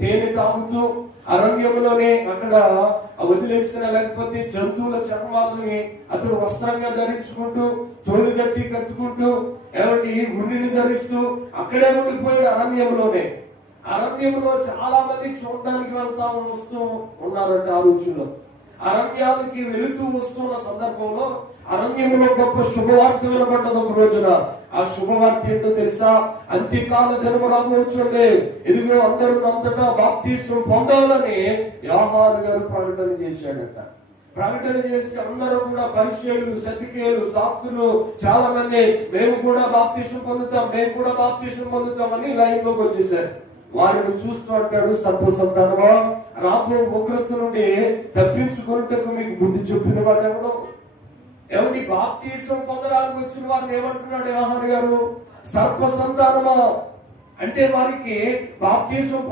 తేనె తాగుతూ అరణ్యంలోనే అక్కడ వదిలేసిన లేకపోతే జంతువుల చర్మాలని అతడు వస్త్రంగా ధరించుకుంటూ తోలుగట్టి కట్టుకుంటూ ఏమంటే గుండిని ధరిస్తూ అక్కడే ఉండిపోయాడు అరణ్యంలో చాలా మంది చూడడానికి వస్తూ ఉన్నారంట ఆ రోజుల్లో. అరణ్యాలకి వెళుతూ వస్తున్న సందర్భంలో అరణ్యంలో గొప్ప శుభవార్త వినబడ్డది ఒక రోజున. ఆ శుభవార్త ఏంటో తెలుసా? అంత్యకాల దినము రాబోచుండే, ఇదిగో అందరూ అంతటా బాప్తిస్మం పొందాలని యోహాను గారు ప్రకటన చేశాడట. ప్రకటన చేస్తే అందరూ కూడా పరిచయులు, సద్దుకేయులు, శాస్త్రులు చాలా మంది మేము కూడా బాప్తిస్మం పొందుతాం అని లైన్ లోకి వచ్చేసారు. వారిని చూస్తూ అంటాడు, సర్వ సంతానమా, రాబో ఉగ్రత నుండి తప్పించుకున్నట్టుకు మీకు బుద్ధి చెప్పిన వాడు ఎవడు? ఎవరి బాప్తిస్మం పొందడానికి వచ్చిన వారిని ఏమంటున్నాడు యోహాను గారు? సర్వ సంతానమా అంటే వారికి బాప్తిస్మం